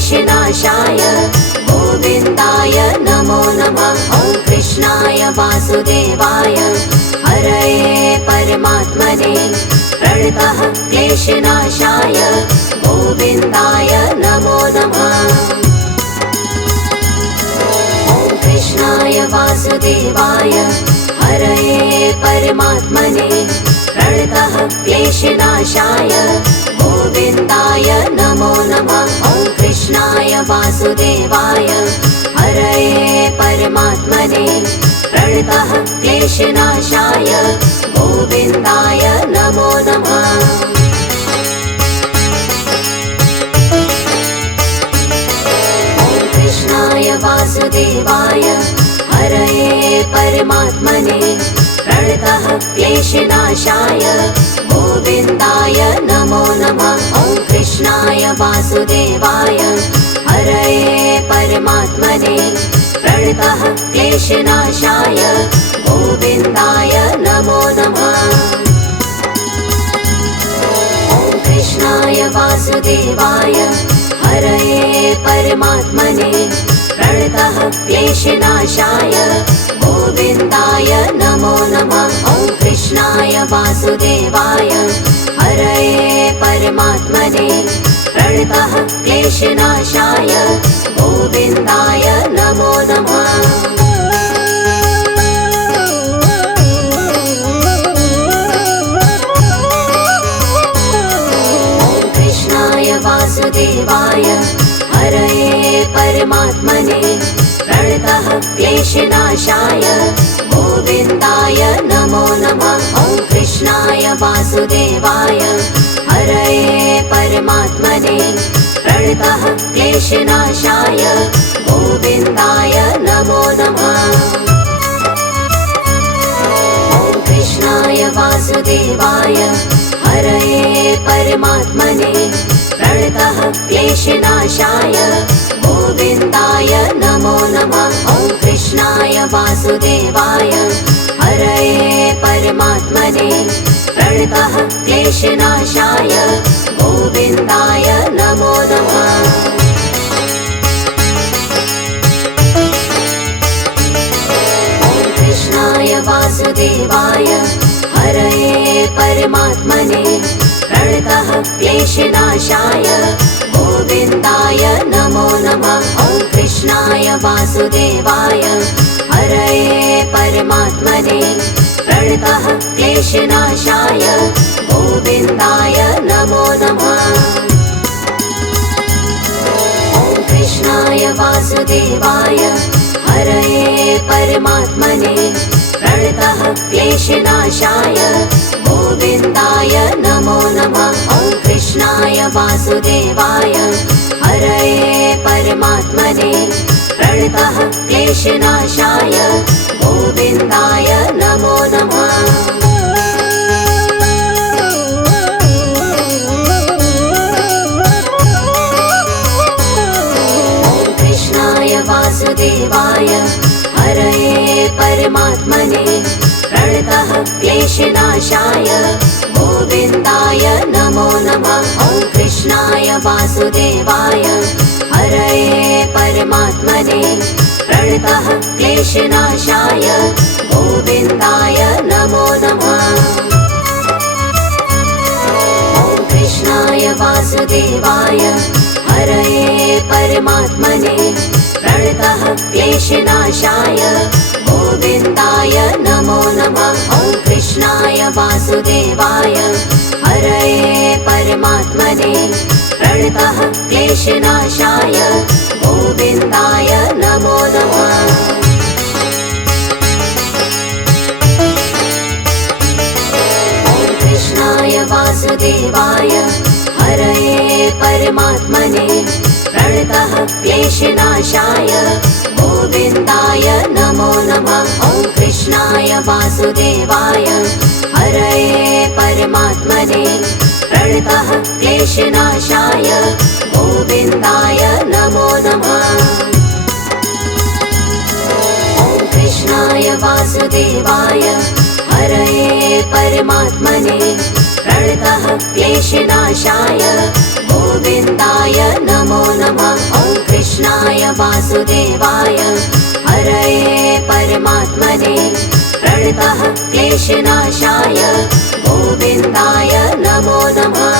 क्लेशनाशाय गोविन्दाय नमो नमः। ॐ कृष्णाय वासुदेवाय हरये परमात्मने प्रणतः क्लेशनाशाय गोविन्दाय नमो नमः। ॐ कृष्णाय वासुदेवाय हरये परमात्मने प्रणतः क्लेशनाशाय गोविन्दाय नमो नमः। ॐ कृष्णाय वासुदेवाय हरये परमात्मने प्रणतः क्लेशनाशाय गोविन्दाय नमो नमः। ॐ कृष्णाय वासुदेवाय हरये परमात्मने प्रणतः क्लेशनाशाय गोविन्दाय नमो नमः। ॐ कृष्णाय वासुदेवाय हरये परमात्मने प्रणतः क्लेशनाशाय गोविन्दाय नमो नमः। ॐ कृष्णाय वासुदेवाय हरये परमात्मने प्रणतः क्लेशनाशाय गोविन्दाय नमो नमः। ॐ कृष्णाय वासुदेवाय हरये परमात्मने प्रणतः क्लेशनाशाय गोविन्दाय नमो नमः। ॐ कृष्णाय वासुदेवाय हरये परमात्मने प्रणतः क्लेशनाशाय गोविन्दाय नमो नमः। ॐ कृष्णाय वासुदेवाय हरये परमात्मने प्रणतः क्लेशनाशाय गोविन्दाय नमो नमः। ॐ कृष्णाय वासुदेवाय हरये परमात्मने प्रणतः क्लेशनाशाय गोविन्दाय नमो नमः। ॐ कृष्णाय वासुदेवाय हरये परमात्मने प्रणतः क्लेशनाशाय गोविन्दाय नमो नमः। ॐ कृष्णाय वासुदेवाय हरये परमात्मने प्रणतः क्लेशनाशाय गोविन्दाय नमो नमः। ॐ कृष्णाय वासुदेवाय हरये परमात्मने प्रणतः क्लेशनाशाय गोविन्दाय नमो नमः। ॐ कृष्णाय वासुदेवाय हरये परमात्मने प्रणतः क्लेशनाशाय गोविन्दाय नमो नमः। ॐ कृष्णाय वासुदेवाय हरये परमात्मने प्रणतः क्लेशनाशाय गोविन्दाय नमो नमः। ॐ कृष्णाय वासुदेवाय हरये परमात्मने प्रणतः क्लेशनाशाय गोविन्दाय नमो नमः। ॐ कृष्णाय वासुदेवाय हरये परमात्मने प्रणतः क्लेशनाशाय गोविन्दाय नमो नमः। ॐ कृष्णाय वासुदेवाय हरये परमात्मने प्रणतः क्लेशनाशाय गोविन्दाय नमो नमः। ॐ कृष्णाय वासुदेवाय हरये परमात्मने प्रणतः क्लेशनाशाय गोविन्दाय नमो नमः। ॐ कृष्णाय वासुदेवाय हरये परमात्मने प्रणतः क्लेशनाशाय गोविन्दाय नमो नमः। ॐ कृष्णाय वासुदेवाय हरये परमात्मने प्रणतः क्लेशनाशाय गोविन्दाय नमो नमः। ॐ कृष्णाय वासुदेवाय हरये परमात्मने प्रणतः क्लेशनाशाय गोविन्दाय नमो नमः। वासुदेवाय हरये परमात्मने प्रणतः क्लेशनाशाय गोविन्दाय नमो नमः।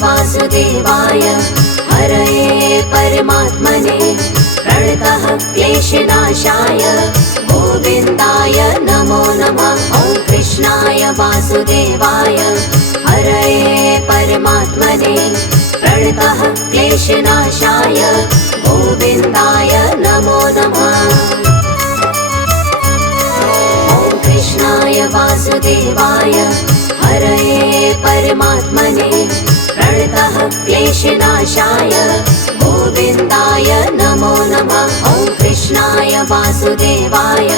वासुदेवाय हरये परमात्मने प्रणतः क्लेशनाशाय गोविन्दाय नमो नमः। ॐ कृष्णाय वासुदेवाय हरये परमात्मने प्रणतः क्लेशनाशाय गोविन्दाय नमो नमः। ॐ कृष्णाय वासुदेवाय हरये परमात्मने प्रणतः क्लेशनाशाय गोविन्दाय नमो नमः। ॐ कृष्णाय वासुदेवाय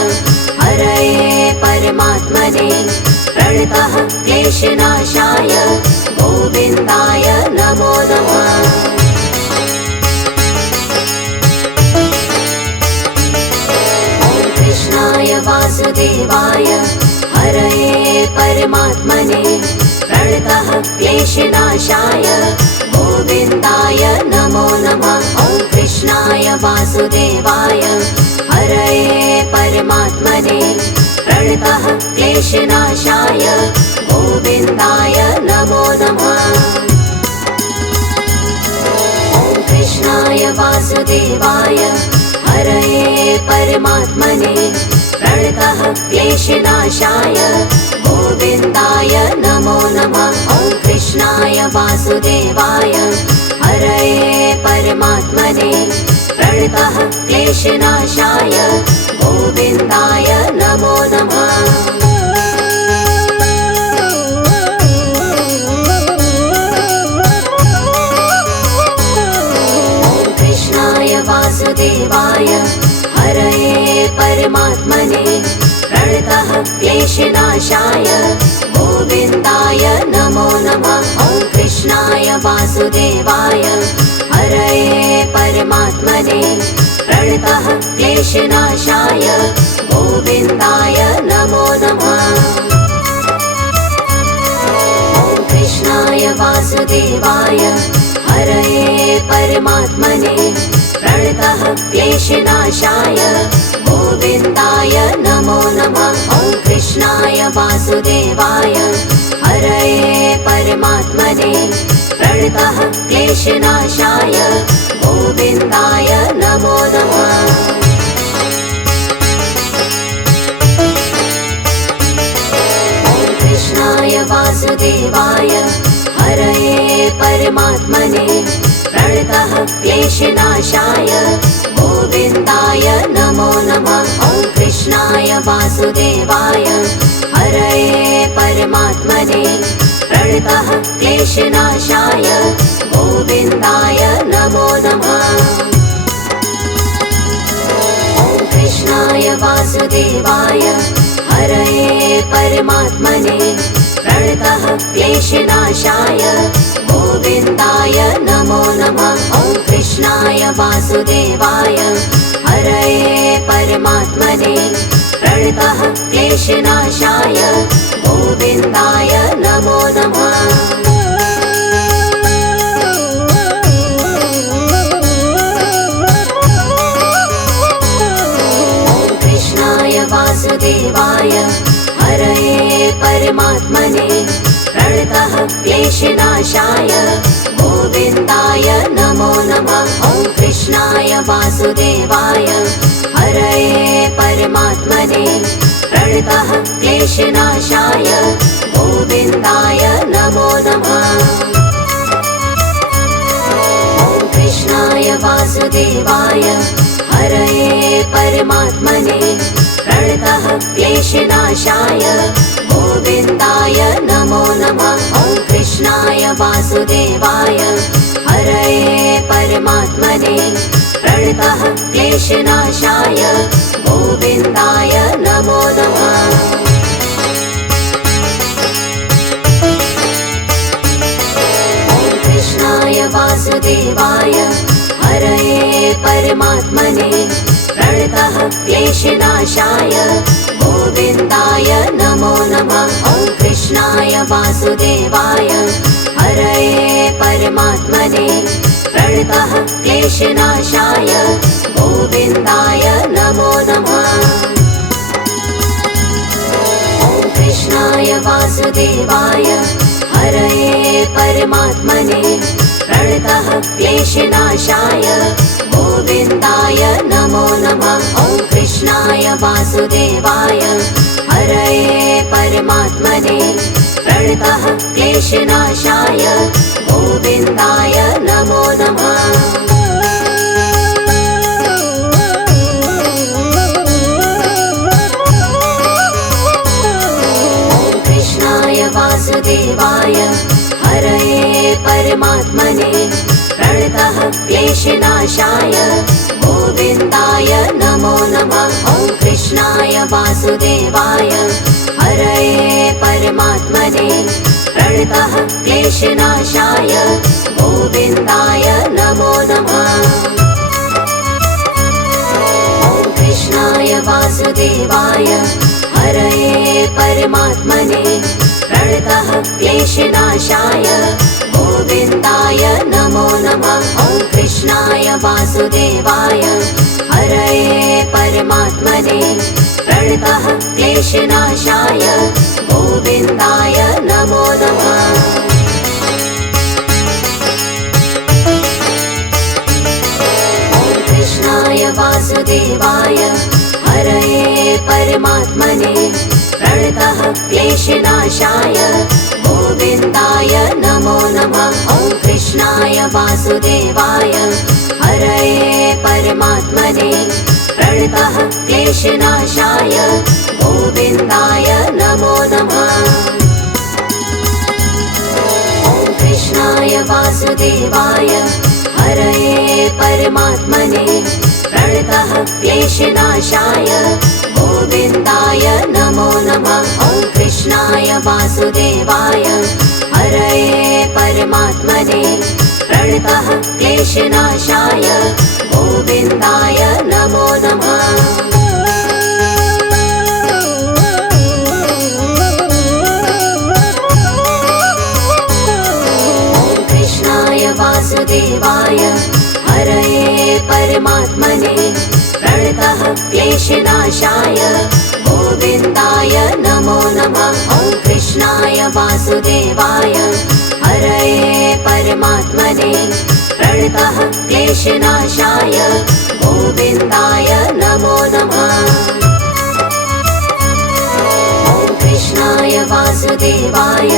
हरये परमात्मने प्रणतः क्लेशनाशाय गोविन्दाय नमो नमः। ॐ कृष्णाय वासुदेवाय हरये परमात्मने प्रणतः क्लेशनाशाय गोविन्दाय नमो नमः। ॐ कृष्णाय वासुदेवाय हरये परमात्मने प्रणतः क्लेशनाशाय गोविन्दाय नमो नमः। ॐ कृष्णाय वासुदेवाय हरये परमात्मने प्रणतः क्लेशनाशाय गोविन्दाय नमो नमः। ॐ कृष्णाय वासुदेवाय हरये परमात्मने प्रणतः क्लेशनाशाय गोविन्दाय नमो नमः। ॐ कृष्णाय वासुदेवाय हरये परमात्मने प्रणतः क्लेशनाशाय गोविन्दाय नमो नमः। ॐ कृष्णाय वासुदेवाय हरये परमात्मने प्रणतः क्लेशनाशाय गोविन्दाय नमो नमः। ॐ कृष्णाय वासुदेवाय हरये परमात्मने प्रणतः क्लेशनाशाय गोविन्दाय नमो नमः। ॐ कृष्णाय वासुदेवाय हरये परमात्मने प्रणतः क्लेशनाशाय गोविन्दाय नमो नमः। ॐ कृष्णाय वासुदेवाय हरये परमात्मने प्रणतः क्लेशनाशाय गोविन्दाय नमो नमः। ॐ कृष्णाय वासुदेवाय हरये परमात्मने प्रणतः क्लेशनाशाय गोविन्दाय नमो नमः। ॐ कृष्णाय वासुदेवाय हरये परमात्मने प्रणतः क्लेशनाशाय गोविन्दाय नमो नमः। ॐ कृष्णाय वासुदेवाय हरये परमात्मने प्रणतः क्लेशनाशाय गोविन्दाय नमो नमः। ॐ कृष्णाय वासुदेवाय हरये परमात्मने प्रणतः क्लेशनाशाय गोविन्दाय नमो नमः। ॐ कृष्णाय वासुदेवाय हरये परमात्मने प्रणतः क्लेशनाशाय गोविन्दाय नमो नमः। ॐ कृष्णाय वासुदेवाय हरये परमात्मने प्रणतः क्लेशनाशाय गोविन्दाय नमो नमः। ॐ कृष्णाय वासुदेवाय हरये परमात्मने प्रणतः क्लेशनाशाय गोविन्दाय नमो नमः। ॐ कृष्णाय वासुदेवाय हरये परमात्मने प्रणतः क्लेशनाशाय गोविन्दाय नमो नमः। वासुदेवाय हरये परमात्मने प्रणतः क्लेशनाशाय गोविन्दाय नमो नमः। ॐ कृष्णाय वासुदेवाय हरये परमात्मने प्रणतः क्लेशनाशाय गोविन्दाय नमो नमः। ॐ कृष्णाय वासुदेवाय हरये परमात्मने प्रणतः क्लेशनाशाय गोविन्दाय नमो नमः। ॐ कृष्णाय वासुदेवाय हरये परमात्मने प्रणतः क्लेशनाशाय गोविन्दाय नमो नमः। ॐ कृष्णाय वासुदेवाय हरये परमात्मने प्रणतः क्लेशनाशाय गोविन्दाय नमो नमः। ॐ कृष्णाय वासुदेवाय हरये परमात्मने प्रणतः क्लेशनाशाय गोविन्दाय नमो नमः। ॐ कृष्णाय वासुदेवाय हरये परमात्मने प्रणतः क्लेशनाशाय गोविन्दाय नमो नमः। ॐ कृष्णाय वासुदेवाय हरये परमात्मने प्रणतः क्लेशनाशाय गोविन्दाय नमो नमः। ॐ कृष्णाय वासुदेवाय हरये परमात्मने प्रणतः क्लेशनाशाय गोविन्दाय नमो नमः। ॐ कृष्णाय वासुदेवाय हरये परमात्मने प्रणतः क्लेशनाशाय गोविन्दाय नमो नमः। ॐ कृष्णाय वासुदेवाय हरये परमात्मने प्रणतः क्लेशनाशाय गोविन्दाय नमो नमः। ॐ कृष्णाय वासुदेवाय हरये परमात्मने प्रणतः क्लेशनाशाय गोविन्दाय नमो नमः। ॐ कृष्णाय वासुदेवाय हरये परमात्मने प्रणतः क्लेशनाशाय गोविन्दाय नमो नमः। ॐ कृष्णाय वासुदेवाय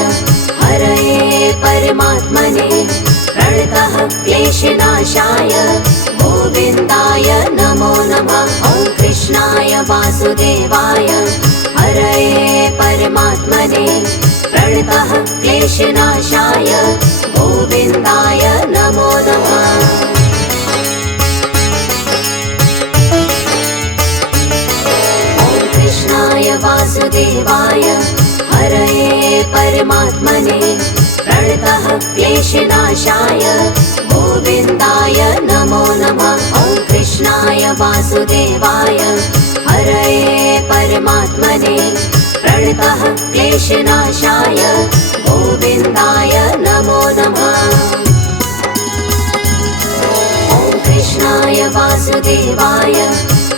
हरये परमात्मने प्रणतः क्लेशनाशाय गोविन्दाय नमो नमः। ॐ कृष्णाय वासुदेवाय हरये परमात्मने प्रणतः क्लेशनाशाय गोविन्दाय नमो नमः। ॐ कृष्णाय वासुदेवाय हरये परमात्मने प्रणतः क्लेशनाशाय गोविन्दाय नमो नमः। ॐ कृष्णाय वासुदेवाय हरये परमात्मने प्रणतः क्लेशनाशाय गोविन्दाय नमो नमः। ॐ कृष्णाय वासुदेवाय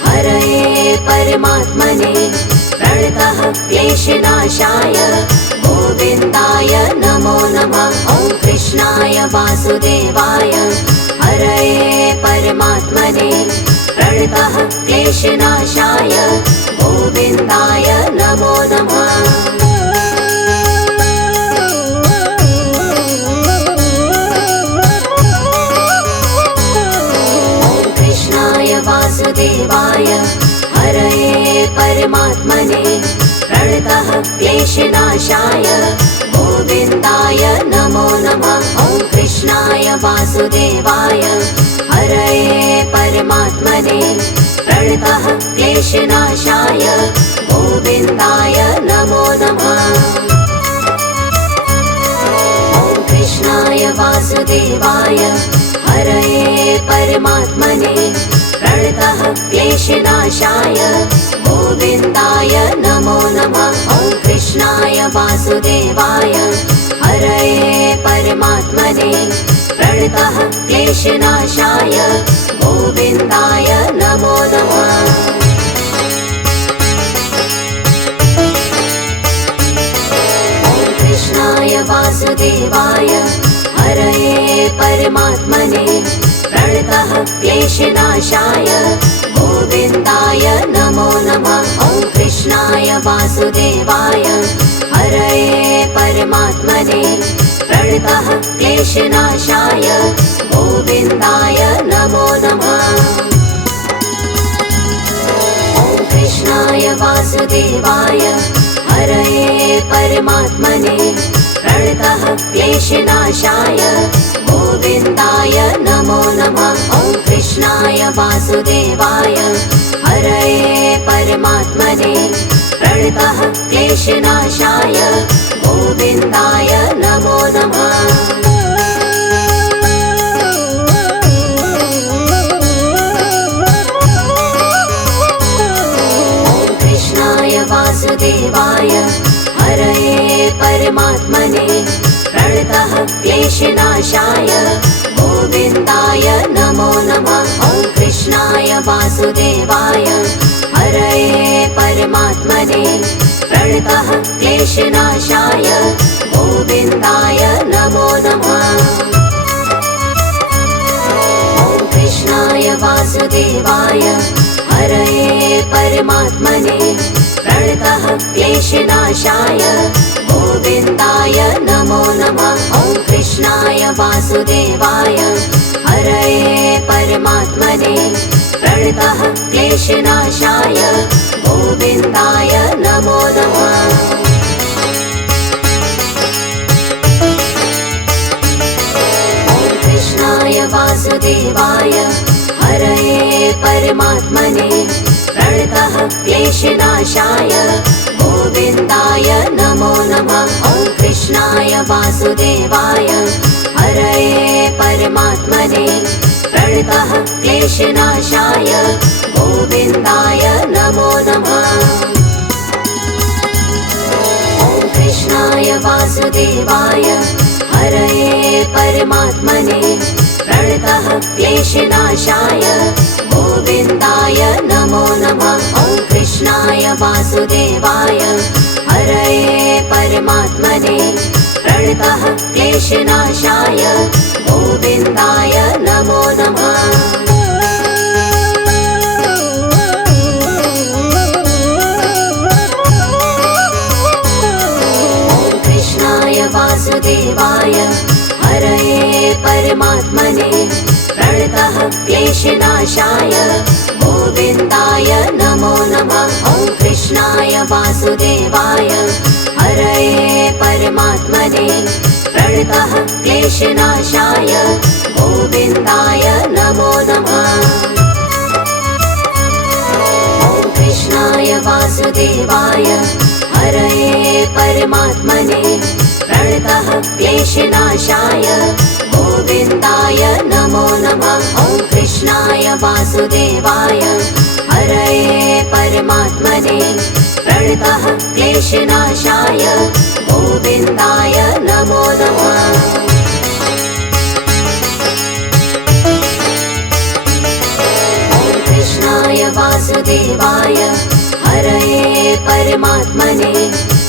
हरये परमात्मने प्रणतः क्लेशनाशाय गोविन्दाय नमो नमः। ॐ कृष्णाय वासुदेवाय हरये परमात्मने प्रणतः क्लेशनाशाय गोविन्दाय नमो नमः। ॐ कृष्णाय वासुदेवाय हरये परमात्मने प्रणतः क्लेशनाशाय गोविन्दाय नमो नमः। ॐ कृष्णाय वासुदेवाय हरये परमात्मने प्रणतः क्लेशनाशाय गोविन्दाय नमो नमः। ॐ कृष्णाय वासुदेवाय हरये परमात्मने प्रणतः क्लेशनाशाय गोविन्दाय नमो नमः। ॐ कृष्णाय कृष्णाय वासुदेवाय हरये परमात्मने प्रणतः क्लेशनाशाय गोविन्दाय नमो नमः। कृष्णाय वासुदेवाय हरये परमात्मने प्रणतः क्लेशनाशाय गोविन्दाय नमो नमः। ॐ कृष्णाय वासुदेवाय हरये परमात्मने प्रणतः क्लेशनाशाय गोविन्दाय नमो नमः। ॐ कृष्णाय वासुदेवाय हरये परमात्मने प्रणतः क्लेशनाशाय गोविन्दाय नमो नमः। ॐ कृष्णाय वासुदेवाय हरये परमात्मने प्रणतः क्लेशनाशाय गोविन्दाय नमो नमः। वासुदेवाय हरये परमात्मने प्रणतः क्लेशनाशाय गोविन्दाय नमो नमः। ॐ कृष्णाय वासुदेवाय हरये परमात्मने प्रणतः क्लेशनाशाय गोविन्दाय नमो नमः। ॐ कृष्णाय वासुदेवाय हरये परमात्मने प्रणतः क्लेशनाशाय गोविन्दाय नमो नमः। ॐ कृष्णाय वासुदेवाय हरये परमात्मने प्रणतः क्लेशनाशाय गोविन्दाय नमो नमः। ॐ कृष्णाय वासुदेवाय हरये परमात्मने प्रणतः क्लेशनाशाय गोविन्दाय नमो नमः। ॐ कृष्णाय वासुदेवाय हरये परमात्मने प्रणतः क्लेशनाशाय गोविन्दाय नमो नमः। ॐ कृष्णाय वासुदेवाय हरये परमात्मने प्रणतः क्लेशनाशाय गोविन्दाय नमो नमः। ॐ कृष्णाय वासुदेवाय हरये परमात्मने प्रणतः क्लेशनाशाय गोविन्दाय नमो नमः। ॐ कृष्णाय वासुदेवाय हरये परमात्मने प्रणतः क्लेशनाशाय गोविन्दाय नमो नमः। ॐ कृष्णाय वासुदेवाय हरये परमात्मने प्रणतः क्लेशनाशाय गोविन्दाय नमो नमः। ॐ कृष्णाय वासुदेवाय हरये परमात्मने प्रणतः क्लेशनाशाय गोविन्दाय नमो नमः। ॐ कृष्णाय वासुदेवाय हरये परमात्मने प्रणतः क्लेशनाशाय गोविन्दाय नमो नमः। ॐ कृष्णाय वासुदेवाय हरये परमात्मने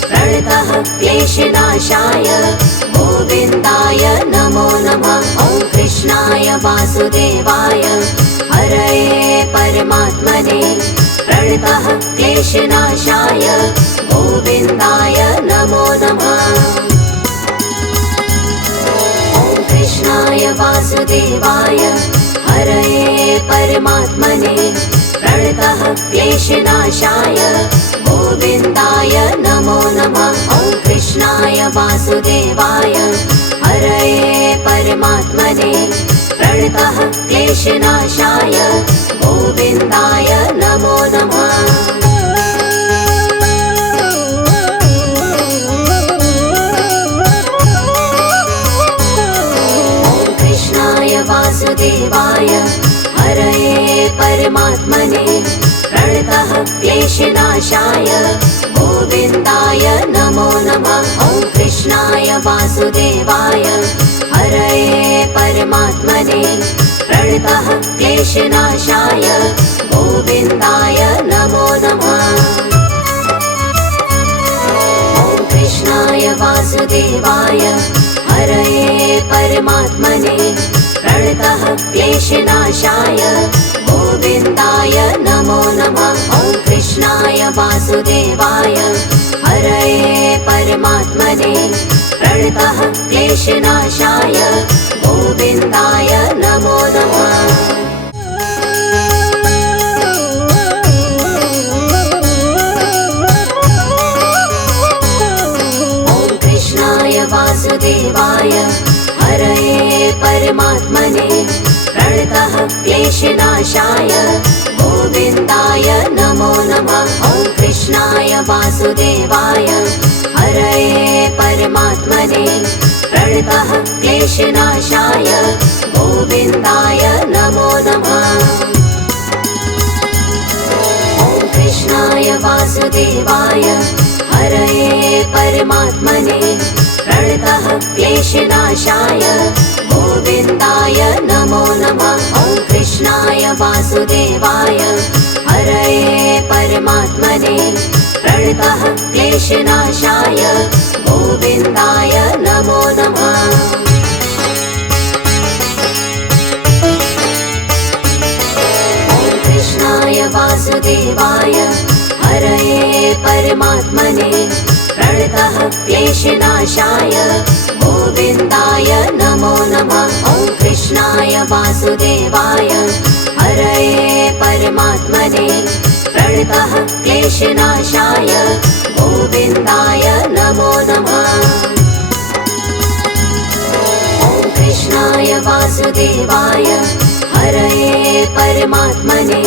प्रणतः क्लेशनाशाय गोविन्दाय नमो नमः। ॐ कृष्णाय वासुदेवाय हरये परमात्मने प्रणतः क्लेशनाशाय गोविन्दाय नमो नमः। ॐ कृष्णाय वासुदेवाय हरये परमात्मने प्रणतः क्लेशनाशाय गोविन्दाय नमो नमः। ॐ कृष्णाय वासुदेवाय हरये परमात्मने प्रणतः क्लेशनाशाय गोविन्दाय नमो नमः। ॐ कृष्णाय वासुदेवाय हरये परमात्मने प्रणतः क्लेशनाशाय गोविन्दाय नमो वासुदेवाय हरये परमात्मने प्रणतः क्लेशनाशाय गोविन्दाय नमो नमः। ॐ कृष्णाय वासुदेवाय हरये परमात्मने प्रणतः क्लेशनाशाय गोविन्दाय नमो नमः। ॐ कृष्णाय वासुदेवाय हरये परमात्मने प्रणतः क्लेशनाशाय गोविन्दाय नमो नमः। वासुदेवाय हरये परमात्मने प्रणतः क्लेशनाशाय गोविन्दाय नमो नमः। ॐ कृष्णाय वासुदेवाय हरये परमात्मने प्रणतः क्लेशनाशाय गोविन्दाय नमो नमः। ॐ कृष्णाय वासुदेवाय हरये परमात्मने प्रणतः क्लेशनाशाय गोविन्दाय नमो नमः। ॐ कृष्णाय वासुदेवाय हरये परमात्मने प्रणतः क्लेशनाशाय गोविन्दाय नमो नमः। ॐ कृष्णाय वासुदेवाय हरये परमात्मने प्रणतः क्लेशनाशाय गोविन्दाय नमो नमः। ॐ कृष्णाय वासुदेवाय हरये परमात्मने प्रणतः क्लेशनाशाय गोविन्दाय नमो नमः। ॐ कृष्णाय वासुदेवाय हरये परमात्मने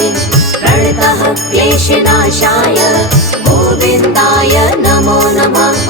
प्रणतः क्लेशनाशाय गोविन्दाय नमो नमः।